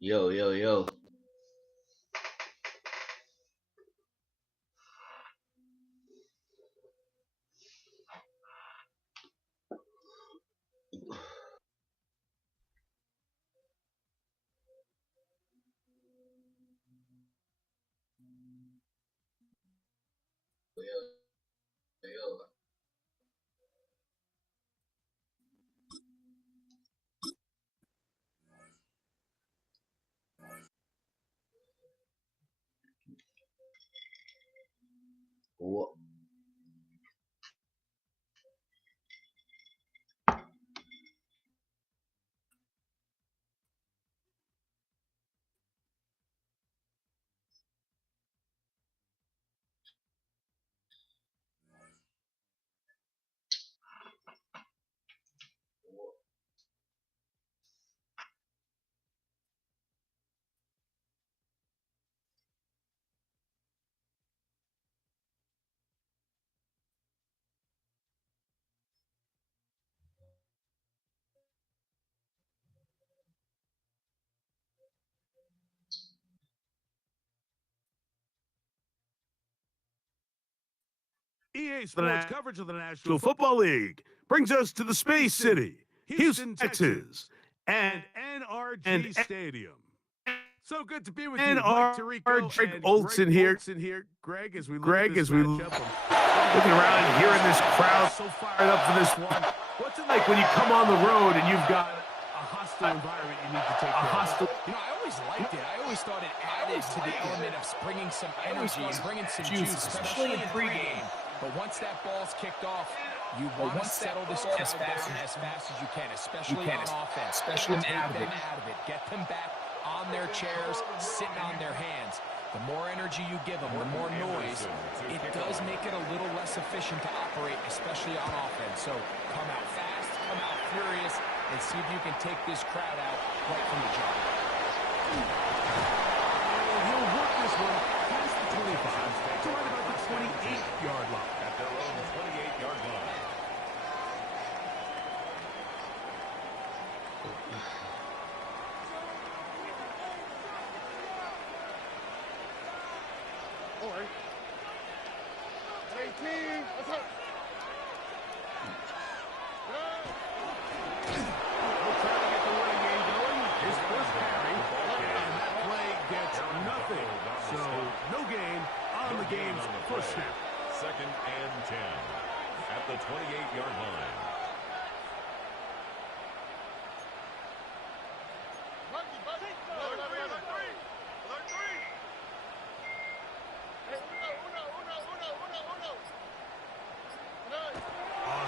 Yo, yo, yo. What? EA Sports coverage of the National Football League brings us to the Space City, Houston, Texas, and NRG Stadium. So good to be with you, Mike Tirico Greg and Olson Greg here. Greg, as we look Greg, at this as we matchup, looking around and hearing this crowd so fired up for this one. What's it like when you come on the road and you've got a hostile environment you need to take a care of? hostile? I always liked it. I always thought it added to the element of bringing some energy and bringing some juice, especially in pregame. But once that ball's kicked off, you want to settle this crowd down as fast as you can, especially on offense. Take them out of it. Get them back on their chairs, sitting on their hands. The more energy you give them, the more noise, it does make it a little less efficient to operate, especially on offense. So come out fast, come out furious, and see if you can take this crowd out right from the jump. He'll work this one past the 25 to right about the 28-yard line. At their own 28-yard line. First snap. Second and 10 at the 28-yard line.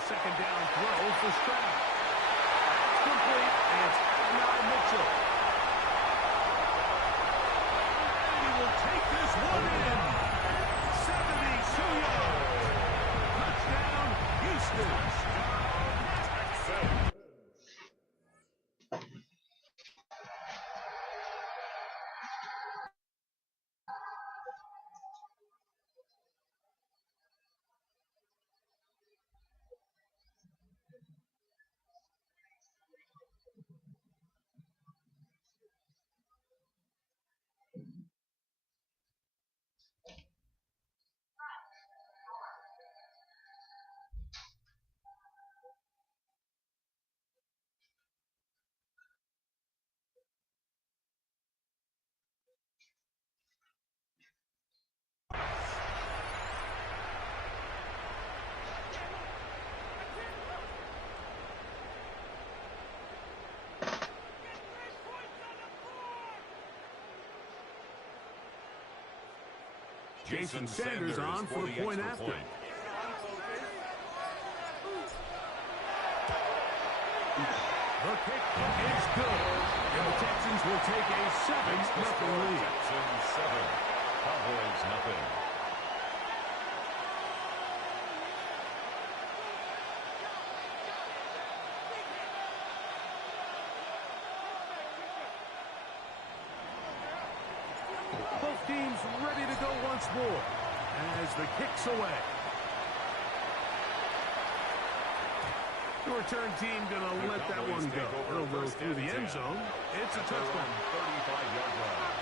Second down throw for Stroud. Complete, and it's Adonai Mitchell. And he will take this one in. 72 yards. Touchdown, Houston. Jason Sanders on for the point after. The kick is good, and the Texans will take a 7-0 lead. Texans 7, Cowboys nothing. Both teams ready to go once more as the kick's away. The return team going to let that one go. It'll go through the end zone. It's a touchdown. 35-yard line.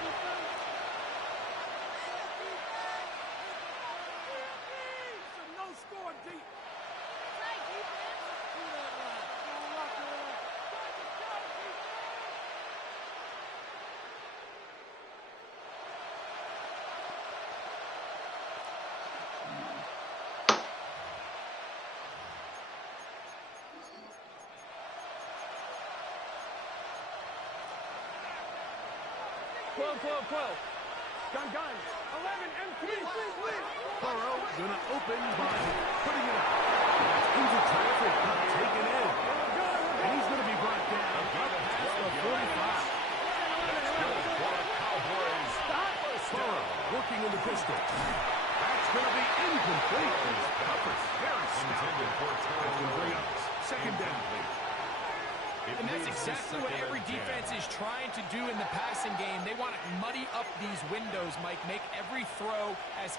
Gun. 11 and 3. Burrow going to open by putting it up. Into traffic, not taken in. And he's going to be brought down up past the 45. Burrow working in the pistol. That's going to be incomplete. His coverage very intended for That's going to bring up second down. And that's exactly what every defense is trying to do in the passing game. They want to muddy up these windows, Mike, make every throw as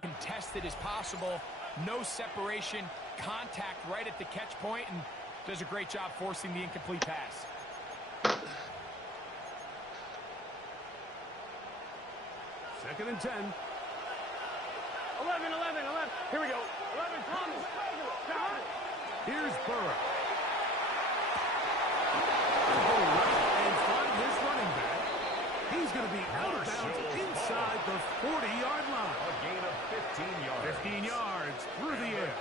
contested as possible. No separation, contact right at the catch point, and does a great job forcing the incomplete pass. Second and 10. 11. Here we go. 11, Thomas. Here's Burrow. And find his running back. He's going to be out of bounds inside the 40-yard line. A gain of 15 yards. 15 yards through the air.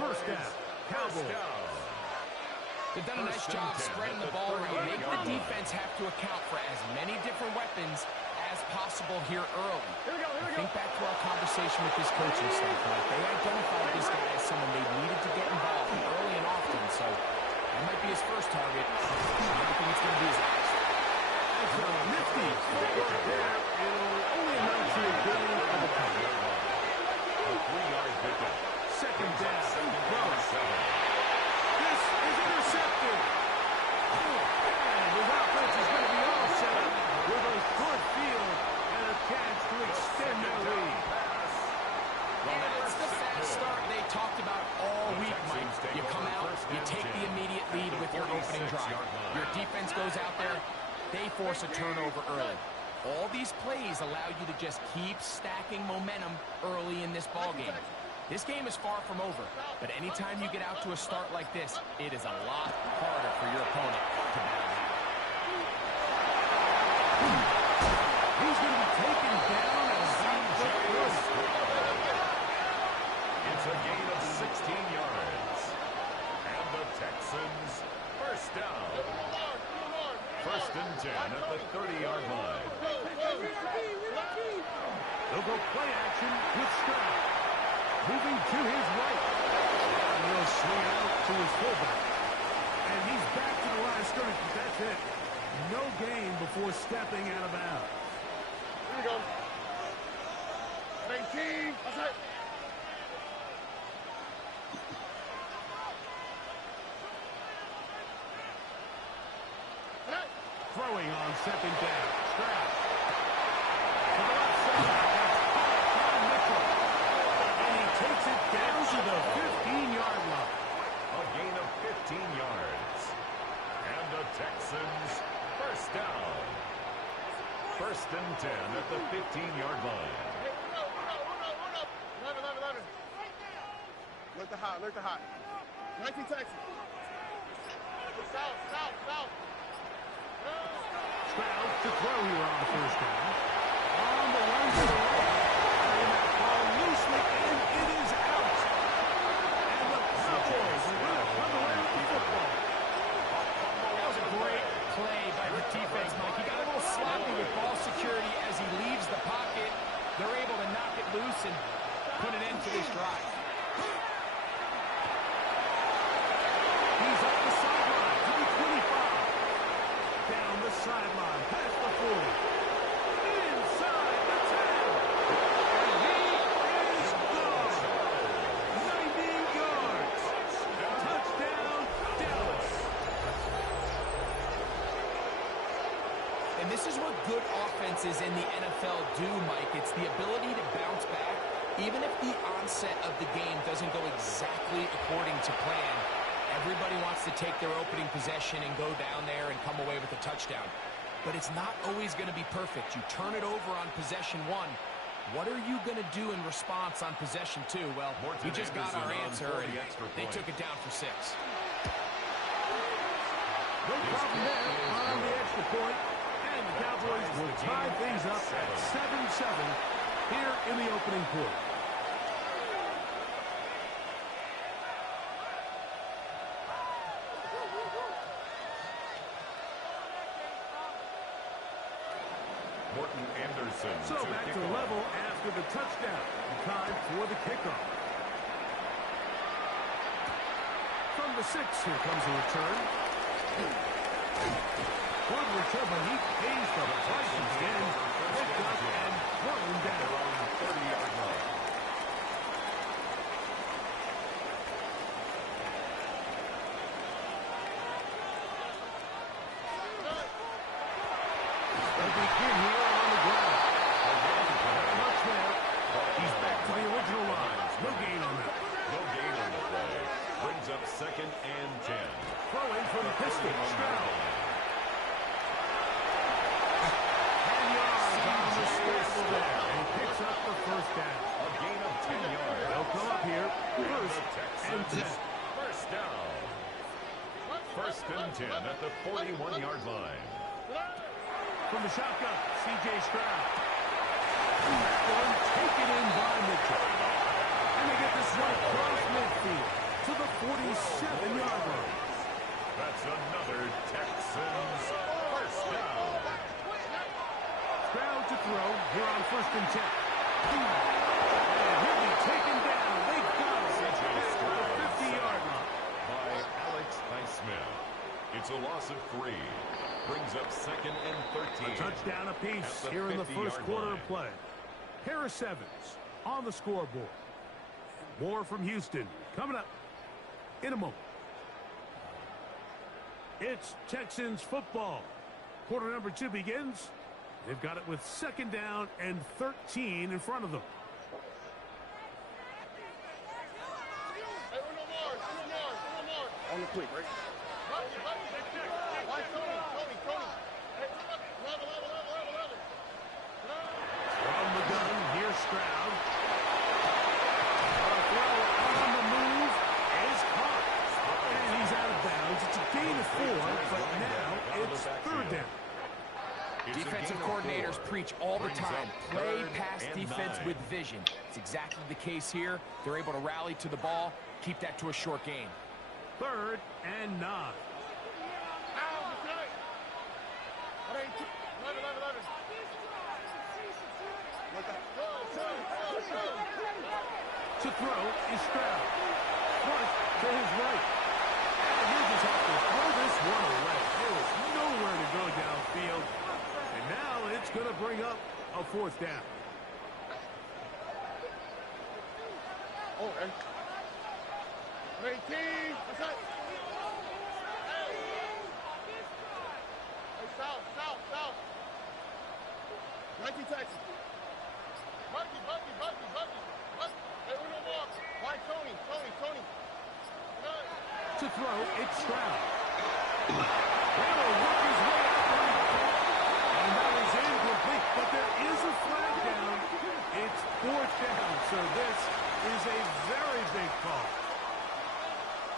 First down. Cowboys. They've done a nice job spreading the ball around, making the defense have to account for as many different weapons as possible here early. Think back to our conversation with this coaching staff, Mike. They identified this guy as someone they needed to get involved early and often, so that might be his first target. I don't think it's going to be his last. That's a nifty footwork there. It'll only amount to a gain of a couple. A 3-yard pickup. Second down. This is intercepted. And his offense is going to be all set up with a short field and a chance to extend their lead. And it's the fast start they talked about all week, Mike. You come out, you take the immediate lead with your opening drive. Your defense goes out there, they force a turnover early. All these plays allow you to just keep stacking momentum early in this ballgame. This game is far from over, but anytime you get out to a start like this, it is a lot harder for your opponent to battle back. He's going to be taken down and It's a gain of 16 yards. And the Texans first down. First and 10 at the 30-yard line. They'll go play action with Stroud. Moving to his right. And he'll swing out to his fullback. And he's back to the line of scrimmage, but that's it. No gain before stepping out of bounds. Here we go. 18. That's it. Throwing on second down. Stroud. To the left side. That's John Mitchell. And he takes it down to the 15-yard line. A gain of 15 yards. And the Texans first down. First and 10 at the 15-yard line. Hey, run up. 11. Look the hot. 19 Texans. South. Stroud to throw here on the first down. On the run to the right. And that ball loosely, and it is out. And the Cowboys are going to come away with the football. That was a great play by the defense, Mike. He got a little sloppy with ball security as he leaves the pocket. They're able to knock it loose and put an end to this drive. He's up the sideline to the 25. Down the sideline, past the 40. And this is what good offenses in the NFL do, Mike. It's the ability to bounce back, even if the onset of the game doesn't go exactly according to plan. Everybody wants to take their opening possession and go down there and come away with a touchdown. But it's not always going to be perfect. You turn it over on possession one. What are you going to do in response on possession two? Well, we just got our answer, and they took it down for 6. No problem there on the extra point. And the Cowboys will tie things up at 7-7 here in the opening quarter. Morton Anderson. So back to level after the touchdown. Time for the kickoff. From the 6, here comes a return. One return, but he pays the price again. Picked up and thrown down. 30-yard line. They'll begin here on the ground. Not much there. He's back to the original line. No gain on that. No gain on the play. Brings up 2nd and 10. Throwing from the pistol. Stroud. 10 yards on the scramble there. And picks up the first down. A gain of 10 yards. They'll come up here. First and 10. First down. First and 10 at the 41-yard line. From the shotgun, C.J. Stroud. One taken in by Mitchell. And they get this one across midfield to the 47-yard line. That's another Texans first down. Stroud to throw here on 1st and 10. And he'll be taken down. They got him C.J. to the Stroud 50-yard line. by Alex Highsmith. It's a loss of 3. Brings up 2nd and 13. A touchdown apiece At the here in the 50-yard first quarter line. of play. Harris Evans on the scoreboard. More from Houston coming up in a moment. It's Texans football. Quarter number 2 begins. They've got it with 2nd down and 13 in front of them. On the quick, right? From the gun, here's Stroud. A throw on the move is caught. And he's out of bounds. It's a gain of 4, but now it's 3rd down. Defensive coordinators preach all the time. Play pass defense with vision. It's exactly the case here. They're able to rally to the ball, keep that to a short gain. 3rd and 9. To throw is Stroud. Front to his right. And he'll just have to throw this one away. There was nowhere to go downfield. And now it's going to bring up a 4th down. Okay. Hey, team. What's up? Hey, south. 19 Texas. Bucky. Hey, Uno more. Why, Tony. To throw, it's Stroud. He'll work his way out when he caught. And that is incomplete. But there is a flag down. It's 4th down. So this is a very big call.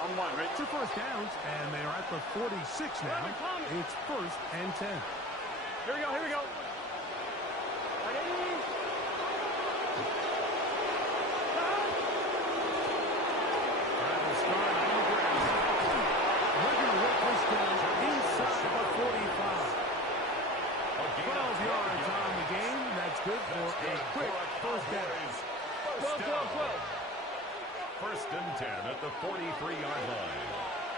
I'm one, right? 2 first downs, and they are at the 46 now. It's 1st and 10. Here we go. Ready? Travis Scott on the ground. We're going to work this down inside the 45. 12 yards on the game. That's good for a quick 1st down. 12. 1st and 10 at the 43-yard line.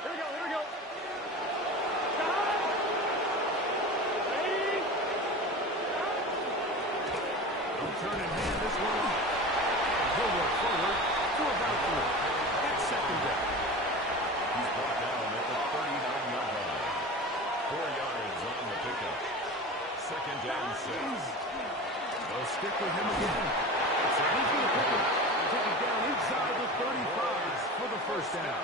Here we go. Don't turn and hand this one off. He'll work forward for about 4. It's 2nd down. He's brought down at the 39-yard line. 4 yards on the pickup. with him again. He's going to pick it up and take it down inside the 35 for the first down.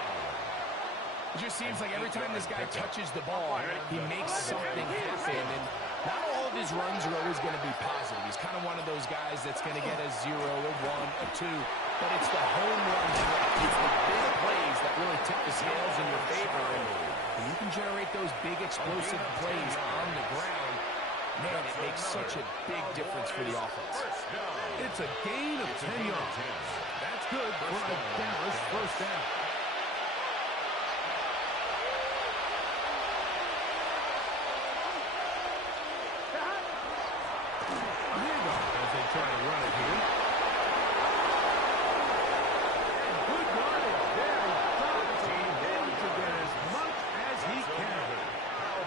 It just seems like every time this guy touches the ball, he makes something happen. And not all of his runs are always going to be positive. He's kind of one of those guys that's going to get a 0, a 1, a 2. But it's the home run threat. It's the big plays that really tip the scales in your favor. And when you can generate those big explosive plays on the ground, man, it makes such a big difference for the offense. It's a gain of 10 yards. That's good for a Dallas first down. A handoff as they try to run it here. And good guarding there. He's able to get as much as he can.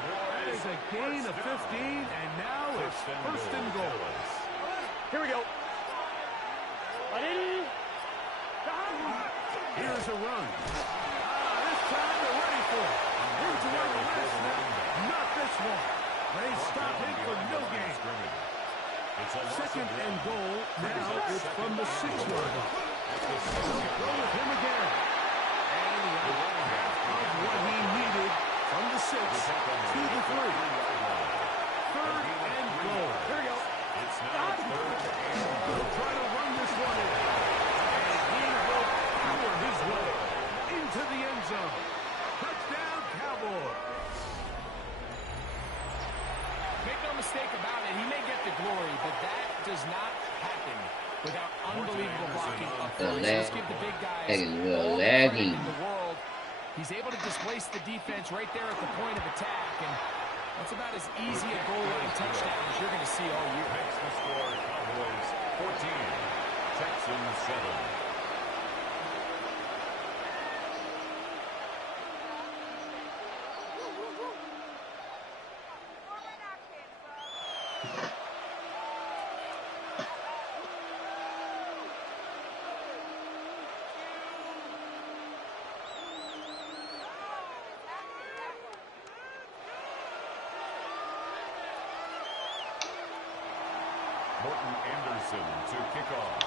That is a gain of 15, and now it's first and goal. Here we go. Here's a run. This time they're ready for it. Here's to run the rest now. Not this one. They stop him for no gain. Second and goal. Now it's from the 6-yard line. They'll go with him again. And he got half of what he needed from the 6 to the 3. Third and goal. Here we go. They'll try to run this one in. And he will power his way into the end zone. Touchdown, Cowboys. Make no mistake about it, he may get the glory, but that does not happen without unbelievable blocking up front. Let's give the big guys all the credit in the world. He's able to displace the defense right there at the point of attack, and that's about as easy a goal line touchdown as you're going to see all year. Makes the score Cowboys 14, Texans 7. Morton Anderson to kick off.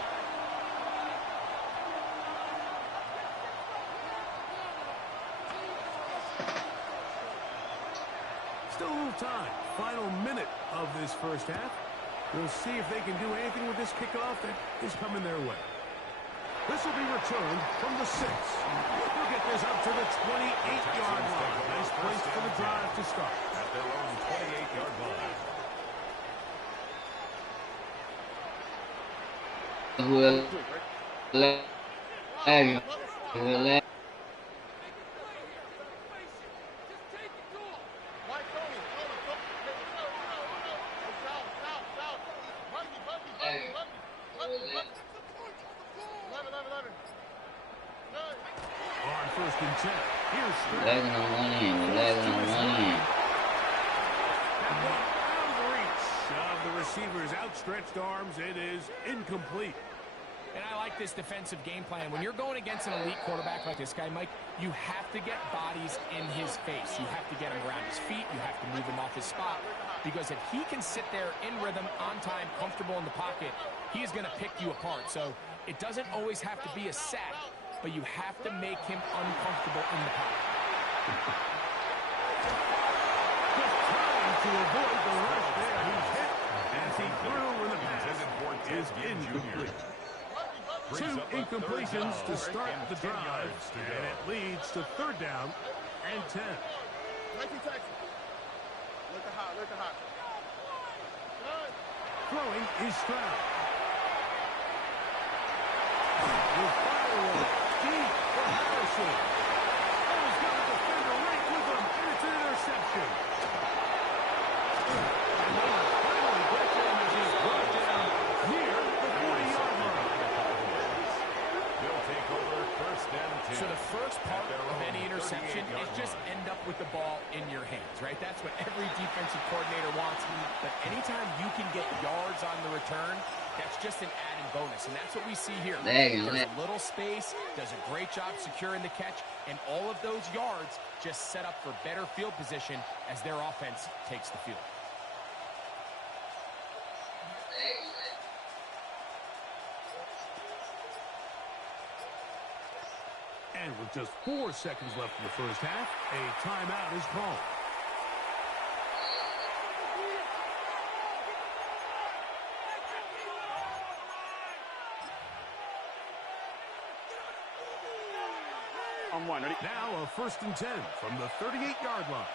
Still a little time. Final minute of this first half. We'll see if they can do anything with this kickoff that is coming their way. This will be returned from the 6. We'll get this up to the 28-yard line. Nice place for the drive to start. At their own 28-yard line. On first and 10. Here's Stroud. Lagging on one end. Lagging on one end. That ball out of the reach of the receiver's outstretched arms. It is incomplete. And I like this defensive game plan. When you're going against an elite quarterback like this guy, Mike, you have to get bodies in his face. You have to get him around his feet. You have to move him off his spot. Because if he can sit there in rhythm, on time, comfortable in the pocket, he is going to pick you apart. So it doesn't always have to be a sack, but you have to make him uncomfortable in the pocket. Just trying to avoid the rush there. He's hit as he threw when the pass is incomplete. 2 incompletions to start the drive, and it leads to third down and 10. Throwing is Stroud. With Firewall deep for Harrison. Oh, he's got a defender right with him, and it's an interception. And they will finally get him as he's brought down near the 40-yard line. They'll take over first and 10. So the first part of any interception is just end up with the ball in your hands, right? That's what every defensive coordinator wants. But anytime you can get yards on the return, that's just an added bonus. And that's what we see here. There's a little space, does a great job securing the catch, and all of those yards just set up for better field position as their offense takes the field. With just 4 seconds left in the first half, a timeout is called. On one, ready? Now a 1st and 10 from the 38-yard line.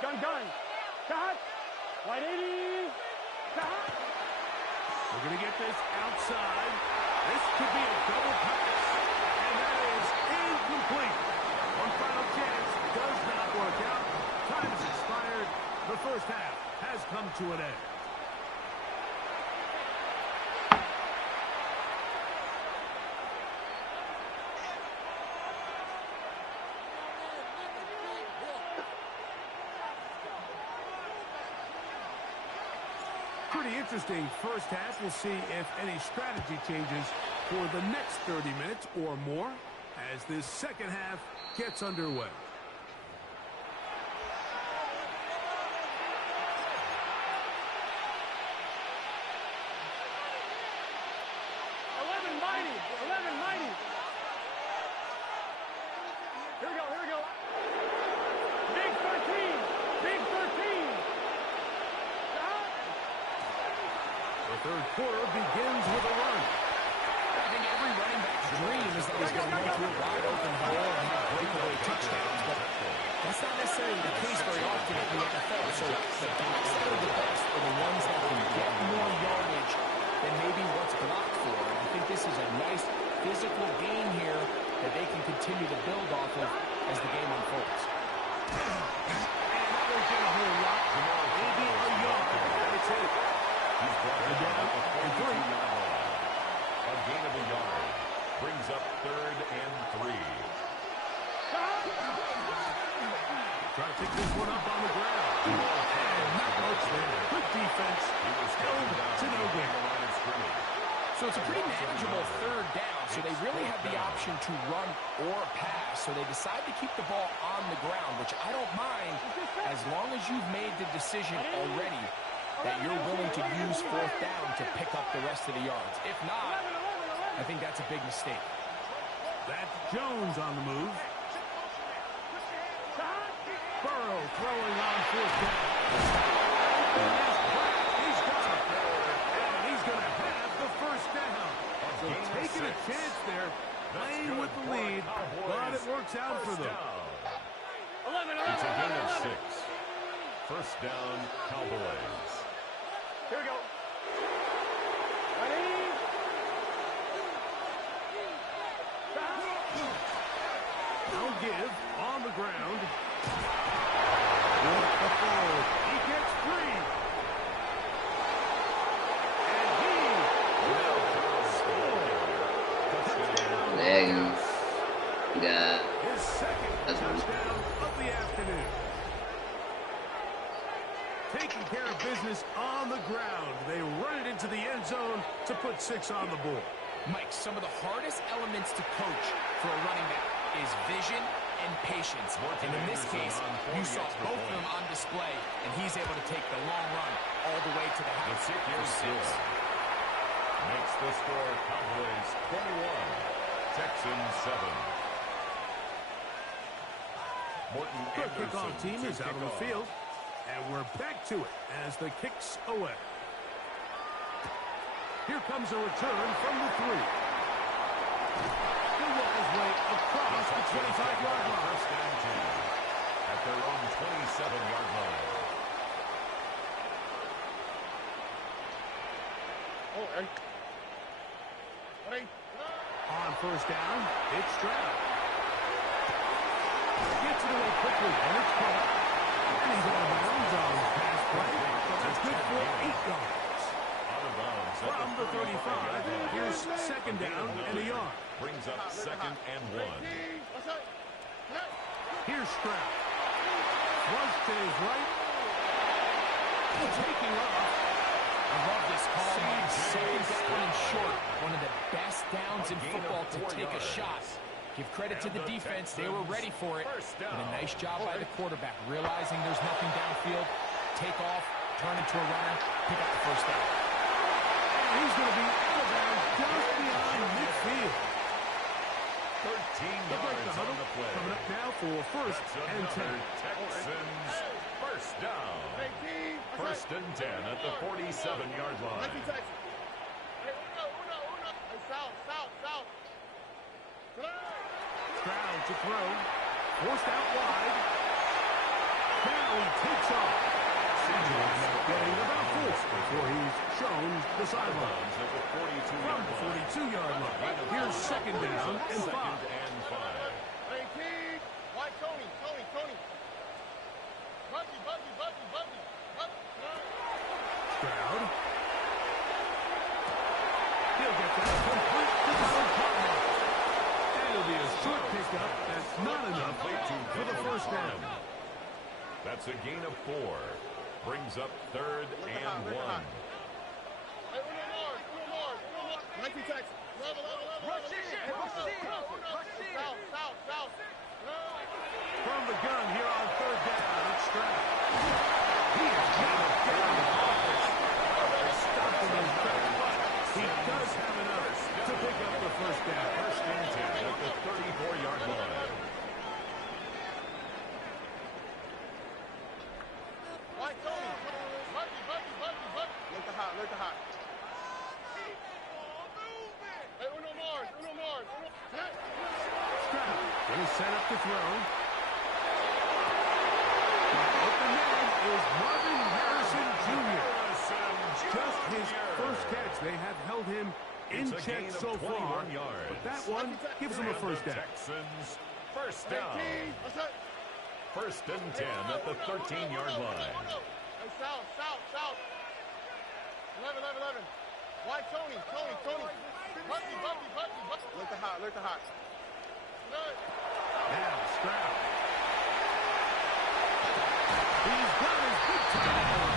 Gun. Cut. 180. Cut. We're going to get this outside. This could be a double pass. And that is incomplete. One final chance does not work out. Time has expired. The first half has come to an end. Pretty interesting first half. We'll see if any strategy changes for the next 30 minutes or more as this second half gets underway. Here we go. Big 13. Big 13. Cut. The third quarter begins with a run. I think every running back's dream is that he's going to run through a wide open hole and have breakaway touchdowns, but that's not necessarily the case very often in the NFL. So the backs that are the best are the ones that can get more yardage than maybe what's blocked for. And I think this is a nice physical gain here that they can continue to build off of as the game unfolds. And that won't get a whole lot. Maybe a yard. That's it. He's brought They're down at the and 3. 42-yard line. A gain of a yard brings up 3rd and 3. Try to pick this one up on the ground. And not much there. Good defense. He was Held down to no on gain. the line of scrimmage. So it's a pretty manageable 3rd down, so they really have the option to run or pass. So they decide to keep the ball on the ground, which I don't mind as long as you've made the decision already that you're willing to use 4th down to pick up the rest of the yards. If not, I think that's a big mistake. That's Jones on the move. Burrow throwing on 4th down. He's got it. And he's going to have the 1st down. So taking a chance there, playing with the lead, but it works out for them. It's a gain of 6. 1st down, Cowboys. Here we go. Ready? No give on the ground. He gets free. And he will score. Touchdown. There you go. His second touchdown of the afternoon. Taking care of business on the ground. They run it into the end zone to put 6 on the board. Mike, some of the hardest elements to coach for a running back is vision and patience. And in this case, you saw both of them on display, and he's able to take the long run all the way to the house for 6. Makes the score Cowboys 21, Texans 7. Morton The Anderson kickoff team to is out on the kick off. field, and we're back to it as the kick's away. Here comes a return from the 3. He'll work his way across the 25-yard line. 1st and 10 at their own 27-yard line. On 1st down, it's Stroud. Gets it away quickly, and it's caught. And he's out of bounds on the pass play. That's good for 8 yards. Out of bounds at From the 35, here's 2nd down and a yard. brings up 2nd and 1. Here's Stroud. Rush to his right. Taking off. I love this call, Mike. Second down and short. One of the best downs in football to take a shot. Give credit to the defense. They were ready for it. And a nice job by the quarterback, realizing there's nothing downfield. Take off, turn into a runner, pick up the 1st down. And he's going to be out of bounds just beyond midfield. yards on the play. Coming up now for first That's and 10. another Texans first down. First and 10 at the 47-yard line. Stroud to throw. Forced out wide. Now he takes off. Getting about 4 before he's shown the sideline. At the 42-yard From the line. 42-yard line. Here's second down and 5. Second and 5. Stroud. He'll get that complete to the partner. And it'll be a short pickup that's not enough for the first down. That's a gain of 4. Brings up third and 1. From the gun here on third down, it's Stroud. He is not a stop him in third, but he does have enough to pick up the first down. First and 10 at the 34-yard line. Stroud going to set up to throw. Open man is Marvin Harrison Jr. Just his first catch. They have held him in It's a check gain of so 21 far, yards. but that one gives him a And first the down. Texans first down. First and 10 at the 13-yard line. Now Stroud. He's got his big time.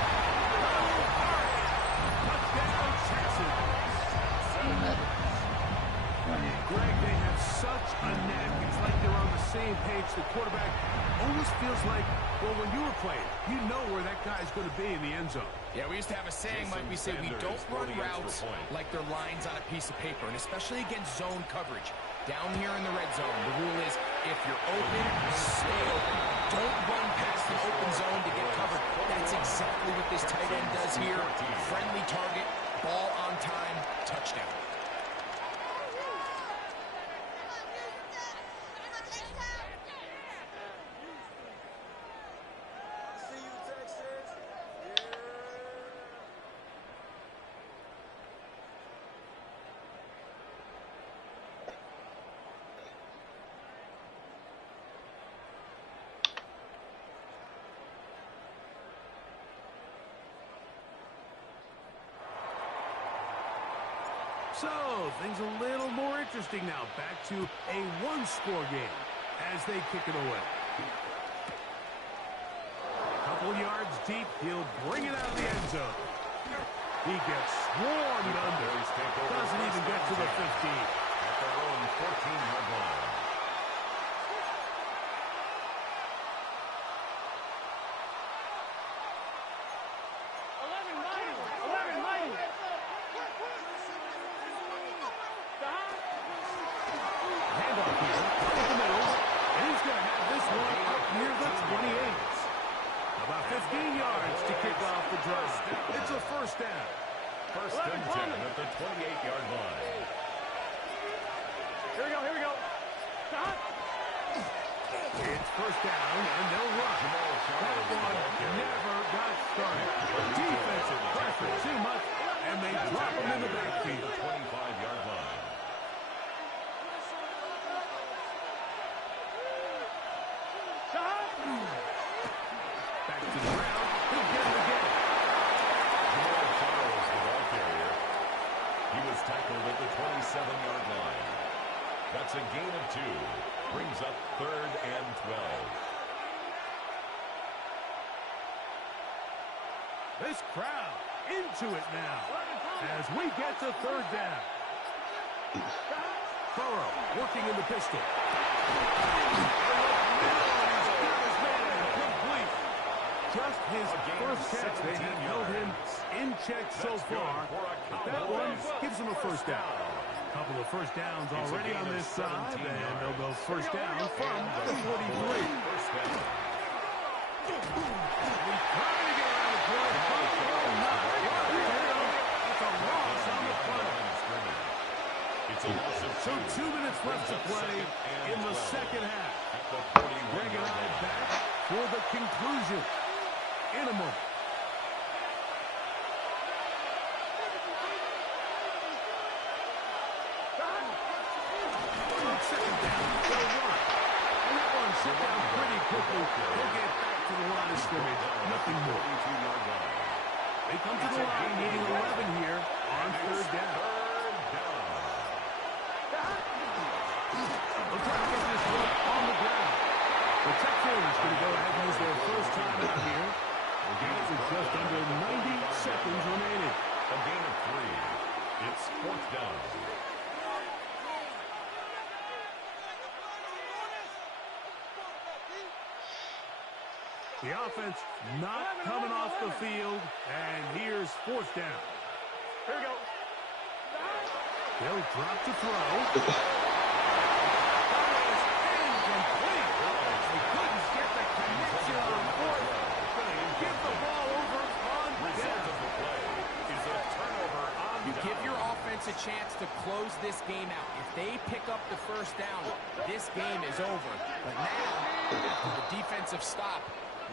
Touchdown, Texans. Greg, they have such a knack. It's like they're on the same page. The quarterback almost feels like, well, when you were playing, you know where that guy's going to be in the end zone. Yeah, we used to have a saying, Mike. We say we Sanders don't for run the routes extra point. like they're lines on a piece of paper, and especially against zone coverage. Down here in the red zone, the rule is if you're open, stay open. Don't run past the open zone to get covered. That's exactly what this tight end does here. Friendly target, ball on time, touchdown. So, things a little more interesting now. Back to a one-score game as they kick it away. A couple yards deep, he'll bring it out of the end zone. He gets swarmed under. Doesn't even get to the 15. At their own 14-yard line. Handoff here, up the middle, and he's going to have this one up near the 28. About 15 yards to kick off the drive. It's a first down. First and 10 at the 28-yard line. Here we go. Stop. It's first down, and they'll run. That one never got started. Defensive pressure too much, and they drop him in the backfield. 25-yard line. Back to the ground. He'll get it again. Jamal Charles, the ball carrier. He was tackled at the 27-yard line. That's a gain of 2. Brings up third and 12. This crowd into it now as we get to third down. Burrow working in the pistol. Complete. Just his first catch. They have held him in check so far. But that one gives him a first down. Couple of first downs already on this side, and they'll go first down from the 43. First down. He's trying to get around the play. That's a loss on the play. It's a loss of So 2 minutes left to play in the second half. Greg and I back for the conclusion in a moment. Second down, they'll run. And that one set down pretty quickly. They'll get back to the line of scrimmage. Nothing more. They come to the line needing 11 here on third down. They'll try to get this one on the ground. The Texans going to go ahead and use their first time out here. The game is just under 90 seconds remaining. A gain of 3. It's fourth down. The offense not coming off the field, and here's fourth down. Here we go. They'll drop to throw. Incomplete. They couldn't get the connection on fourth. Going to give the ball over on Result down. of the play is a turnover on You down. give your offense a chance to close this game out. If they pick up the first down, this game is over. But now, after the defensive stop,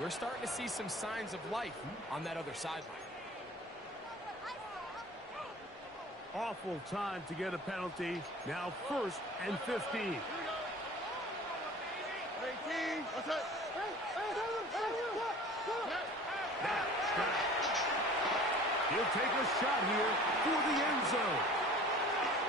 we're starting to see some signs of life on that other sideline. Awful time to get a penalty. Now first and 15. 18. What's that? He'll take a shot here for the end zone.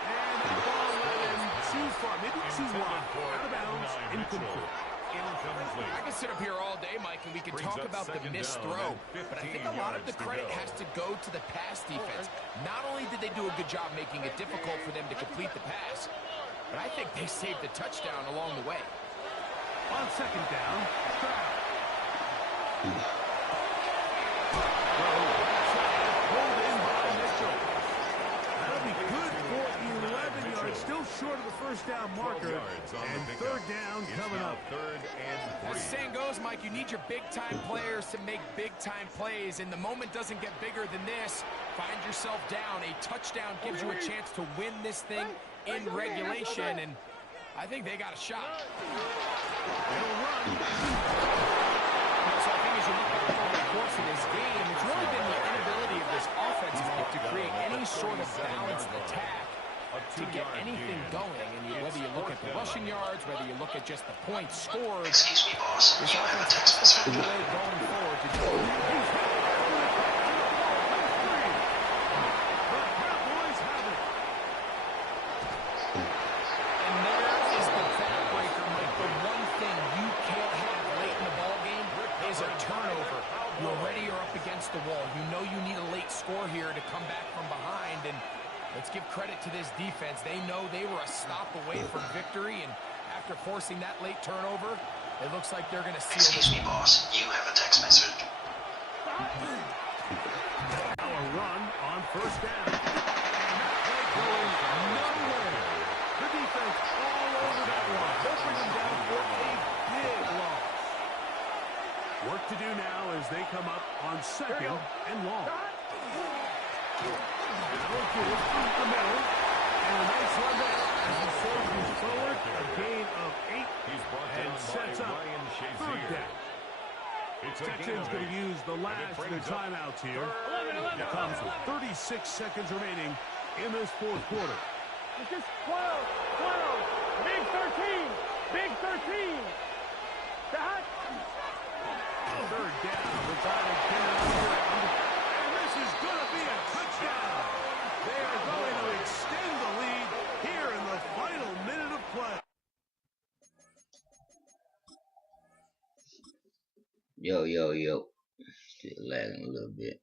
And that ball went in too far, maybe too wide. Out of bounds, incomplete. I can sit up here all day, Mike, and we can talk about the missed throw, but I think a lot of the credit has to go to the pass defense. Not only did they do a good job making it difficult for them to complete the pass, but I think they saved a touchdown along the way. On second down, Stroud. Pulled in by Mitchell. That'll be good for 11 yards, still short of the first down marker. And third down coming up. Third and As the 3. saying goes, Mike, you need your big-time players to make big-time plays, and the moment doesn't get bigger than this. Find yourself down. A touchdown gives you a chance to win this thing in regulation, and I think they got a shot. They'll run. So I think as you look back over the course of this game, it's really been the inability of this offense, Mike, to create any sort of balanced attack to get anything going. And whether you look at the rushing yards, whether you look at just the points scored, Excuse me, boss. this You have a offense text has to find message. a way going forward to do it. The Cowboys have it. And there is the backbreaker, Mike. The one thing you can't have late in the ballgame is a turnover. You already are up against the wall. You know you need a late score here to come back from behind, and let's give credit to this defense. They know they were a stop away from victory, and after forcing that late turnover, it looks like they're going to seal Excuse this me, one. boss. You have a text message. Now a run on first down. And that play going nowhere. The defense all over that one. They'll bring them down for a big loss. Work to do now as they come up on second and long. Now through the middle. And a nice run there as he surges forward. A gain of 8 He's brought and down sets by up Ryan third Shazier. down. It's a gain Texans of going to 8. use the last of the timeouts here. It comes with 36 seconds remaining in this fourth quarter. It's just 12. Big 13. Big 13. That. Third down. The final 10 on the ground. And this is going to be a touchdown. They are going to extend the lead here in the final minute of play. Yo. Still lagging a little bit.